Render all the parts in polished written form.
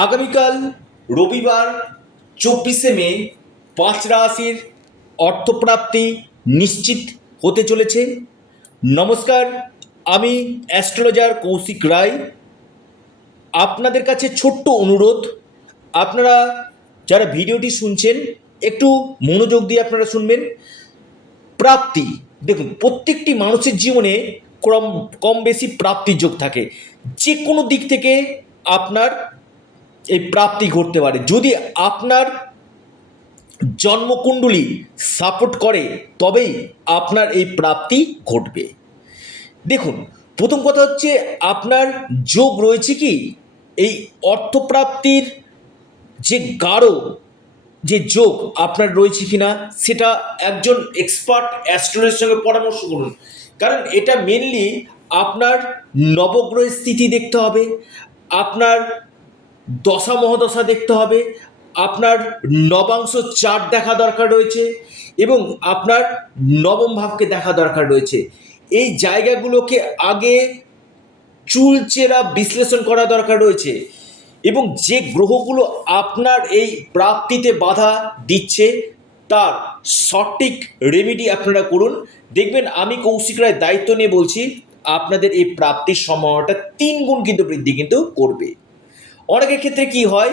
আগামীকাল রবিবার 24শে মে 5 রাশির অর্থপ্রাপ্তি নিশ্চিত হতে চলেছে। নমস্কার, আমি অ্যাস্ট্রোলজার কৌশিক রায়। আপনাদের কাছে ছোট্ট অনুরোধ, আপনারা যারা ভিডিওটি শুনছেন একটু মনোযোগ দিয়ে আপনারা শুনবেন। প্রাপ্তি, দেখুন, প্রত্যেকটি মানুষের জীবনে কম কম বেশি প্রাপ্তির যোগ থাকে। যে কোনো দিক থেকে আপনার এই প্রাপ্তি ঘটতে পারে যদি আপনার জন্মকুণ্ডলী সাপোর্ট করে, তবেই আপনার এই প্রাপ্তি ঘটবে। দেখুন, প্রথম কথা হচ্ছে আপনার যোগ রয়েছে কি এই অর্থপ্রাপ্তির যে গাঢ় যে যোগ আপনার রয়েছে কিনা, সেটা একজন এক্সপার্ট অ্যাস্ট্রোলজারের সঙ্গে পরামর্শ করুন। কারণ এটা মেনলি আপনার নবগ্রহের স্থিতি দেখতে হবে, আপনার দশা মহাদশা দেখতে হবে, আপনার নবাংশ চার্ট দেখা দরকার রয়েছে এবং আপনার নবম ভাবকে দেখা দরকার রয়েছে। এই জায়গাগুলোকে আগে চুলচেরা বিশ্লেষণ করা দরকার রয়েছে এবং যে গ্রহগুলো আপনার এই প্রাপ্তিতে বাধা দিচ্ছে তার সঠিক রেমেডি আপনারা করুন। দেখবেন আমি কৌশিক রায় দায়িত্ব নিয়ে বলছি, আপনাদের এই প্রাপ্তির সম্ভাবনাটা 3 গুণ কিন্তু বৃদ্ধি কিন্তু করবে। অনেকের ক্ষেত্রে কি হয়,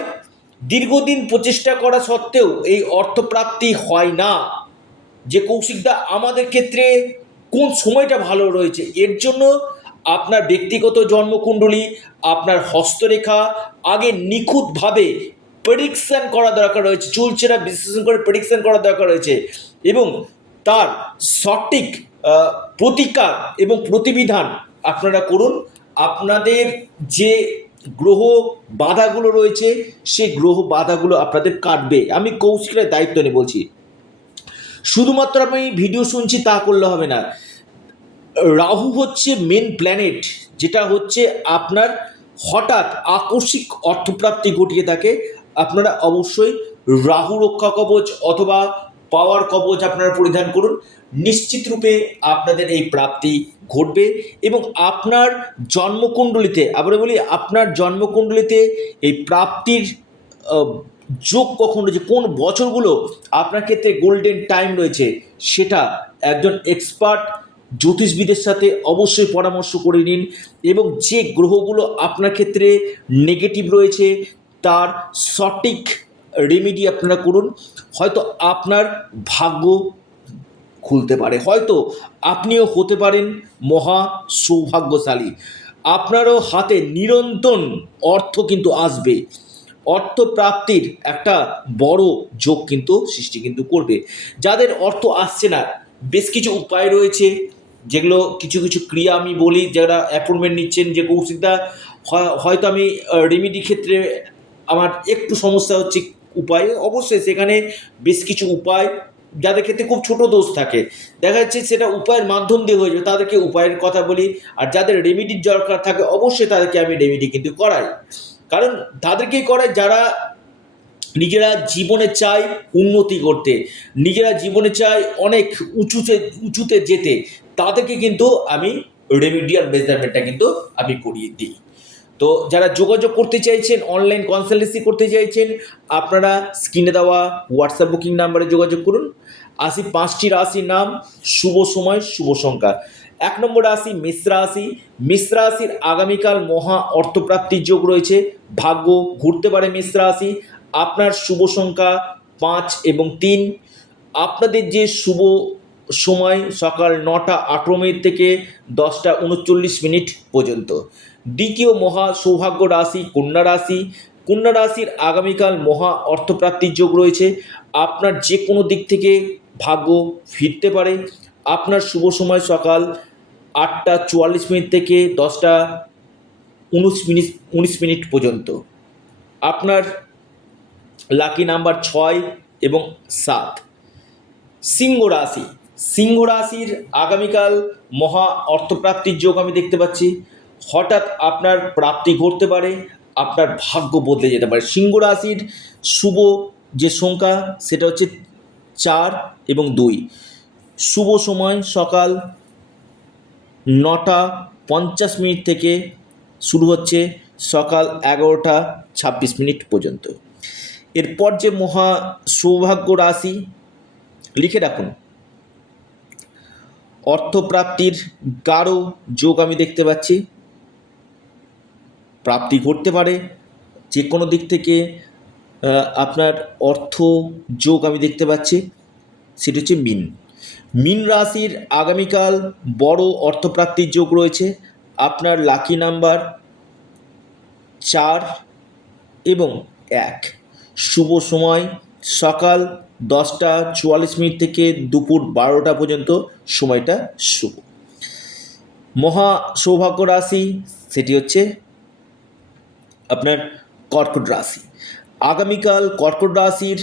দীর্ঘদিন প্রচেষ্টা করা সত্ত্বেও এই অর্থপ্রাপ্তি হয় না। যে কৌশিকদা, আমাদের ক্ষেত্রে কোন সময়টা ভালো রয়েছে, এর জন্য আপনার ব্যক্তিগত জন্মকুণ্ডলী, আপনার হস্তরেখা আগে নিখুঁতভাবে প্রেডিকশান করা দরকার রয়েছে, চুলচেরা বিশ্লেষণ করে প্রেডিকশান করা দরকার রয়েছে এবং তার সঠিক প্রতিকার এবং প্রতিবিধান আপনারা করুন। আপনাদের যে গ্রহ বাধাগুলো রয়েছে সেই গ্রহ বাধাগুলো আপনাদের কাটবে। আমি কৌশিকের দায়িত্ব নিয়ে বলছি। শুধুমাত্র আমি ভিডিও শুনছি তা করলে হবে না। রাহু হচ্ছে মেন প্ল্যানেট, যেটা হচ্ছে আপনার হঠাৎ আকস্মিক অর্থপ্রাপ্তি ঘটিয়ে থাকে। আপনারা অবশ্যই রাহু রক্ষা কবচ অথবা পাওয়ার কবচ আপনারা পরিধান করুন। নিশ্চিত রূপে আপনাদের এই প্রাপ্তি ঘটবে এবং আপনার জন্মকুণ্ডলিতে, আবার বলি, আপনার জন্মকুণ্ডলিতে এই প্রাপ্তির যোগ কখন রয়েছে, কোন বছরগুলো আপনার ক্ষেত্রে গোল্ডেন টাইম রয়েছে, সেটা একজন এক্সপার্ট জ্যোতিষবিদের সাথে অবশ্যই পরামর্শ করে নিন এবং যে গ্রহগুলো আপনার ক্ষেত্রে নেগেটিভ রয়েছে তার সঠিক রেমেডি আপনারা করুন। হয়তো আপনার ভাগ্য খুলতে পারে, হয়তো আপনিও হতে পারেন মহা সৌভাগ্যশালী। আপনারও হাতে নিরন্তর অর্থ কিন্তু আসবে, অর্থপ্রাপ্তির একটা বড় যোগ কিন্তু সৃষ্টি কিন্তু করবে। যাদের অর্থ আসছে না, বেশ কিছু উপায় রয়েছে, যেগুলো কিছু কিছু ক্রিয়া আমি বলি। যারা অ্যাপয়েন্টমেন্ট নিচ্ছেন যে কৌশিকদা, হয়তো আমি রেমেডি ক্ষেত্রে আমার একটু সমস্যা হচ্ছে উপায়, অবশ্যই সেখানে বেশ কিছু উপায়, যাদের ক্ষেত্রে খুব ছোট দোষ থাকে, দেখা যাচ্ছে সেটা উপায়ের মাধ্যম দিয়ে হয়ে যাবে, তাদেরকে উপায়ের কথা বলি। আর যাদের রেমেডির দরকার থাকে অবশ্যই তাদেরকে আমি রেমেডি কিন্তু করাই। কারণ তাদেরকেই করায় যারা নিজেরা জীবনে চায় উন্নতি করতে, নিজেরা জীবনে চায় অনেক উঁচুতে উঁচুতে যেতে, তাদেরকে কিন্তু আমি রেমিডিয়াল মেজারমেন্টটা কিন্তু আমি করিয়ে দিই। তো যারা যোগাযোগ করতে চাইছেন, অনলাইন কনসালটেন্সি করতে চাইছেন, আপনারা স্ক্রিনে দেওয়া হোয়াটসঅ্যাপ বুকিং নাম্বারে যোগাযোগ করুন। 5টি রাশির নাম, শুভ সময়, শুভ সংখ্যা। 1 নম্বর রাশি মেষ রাশি। মেষ রাশির আগামীকাল মহা অর্থপ্রাপ্তির যোগ রয়েছে, ভাগ্য ঘুরতে পারে মেষ রাশি। আপনার শুভ সংখ্যা 5 এবং 3। আপনাদের যে শুভ সময় সকাল 9টা 18 মিনিট থেকে 10টা 39 মিনিট পর্যন্ত। দ্বিতীয় মহা সৌভাগ্য রাশি কন্যা রাশি। কন্যা রাশির আগামীকাল মহা অর্থপ্রাপ্তির যোগ রয়েছে, আপনার যে কোনো দিক থেকে ভাগ্য ফিরতে পারে। আপনার শুভ সময় সকাল 8টা 44 মিনিট থেকে 10টা 19 মিনিট পর্যন্ত। আপনার লাকি নাম্বার 6 এবং 7। সিংহ রাশি। সিংহ রাশির আগামীকাল মহা অর্থপ্রাপ্তির যোগ আমি দেখতে পাচ্ছি। হঠাৎ আপনার প্রাপ্তি ঘটতে পারে, আপনার ভাগ্য বদলে যেতে পারে। সিংহ রাশির শুভ যে সংখ্যা সেটা হচ্ছে 4 এবং 2। শুভ সময় সকাল 9টা 50 মিনিট থেকে শুরু হচ্ছে সকাল 11টা 26 পর্যন্ত। এরপর যে মহা সৌভাগ্য রাশি লিখে রাখুন, অর্থপ্রাপ্তির গাঢ় যোগ আমি দেখতে পাচ্ছি। প্রাপ্তি ঘটতে পারে যে কোনো দিক থেকে, আপনার অর্থ যোগ আমি দেখতে পাচ্ছি, সেটি হচ্ছে মিন। মিন রাশির আগামীকাল বড় অর্থপ্রাপ্তির যোগ রয়েছে। আপনার লাকি নাম্বার 4 এবং 1। শুভ সময় সকাল 10টা 44 থেকে দুপুর 12টা পর্যন্ত, সময়টা শুভ। মহা সৌভাগ্য রাশি সেটি হচ্ছে আপনার কর্কট রাশি। আগামীকাল কর্কট রাশির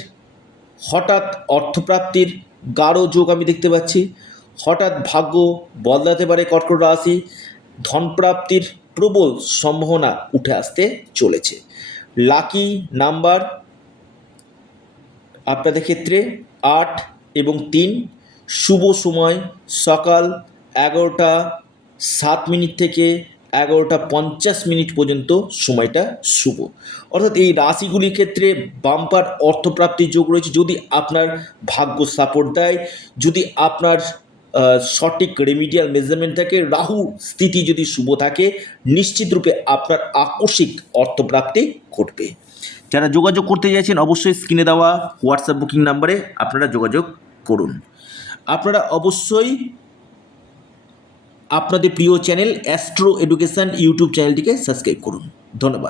হঠাৎ অর্থপ্রাপ্তির গাঢ় যোগ আমি দেখতে পাচ্ছি। হঠাৎ ভাগ্য বদলাতে পারে কর্কট রাশি, ধনপ্রাপ্তির প্রবল সম্ভাবনা উঠে আসতে চলেছে। লাকি নাম্বার আপনাদের ক্ষেত্রে 8 এবং 3। শুভ সময় সকাল 11টা 7 থেকে 11টা 50 পর্যন্ত, সময়টা শুভ। অর্থাৎ এই রাশিগুলির ক্ষেত্রে বাম্পার অর্থপ্রাপ্তির যোগ রয়েছে যদি আপনার ভাগ্য সাপোর্ট দেয়, যদি আপনার সঠিক রেমিডিয়াল মেজারমেন্ট থাকে, রাহু স্থিতি যদি শুভ থাকে, নিশ্চিত রূপে আপনার আকস্মিক অর্থপ্রাপ্তি ঘটবে। যারা যোগাযোগ করতে চাইছেন অবশ্যই স্ক্রিনে দেওয়া হোয়াটসঅ্যাপ বুকিং নাম্বারে আপনারা যোগাযোগ করুন। আপনারা অবশ্যই আপনাদের প্রিয় চ্যানেল অ্যাস্ট্রো এডুকেশন ইউটিউব চ্যানেলটিকে সাবস্ক্রাইব করুন। ধন্যবাদ।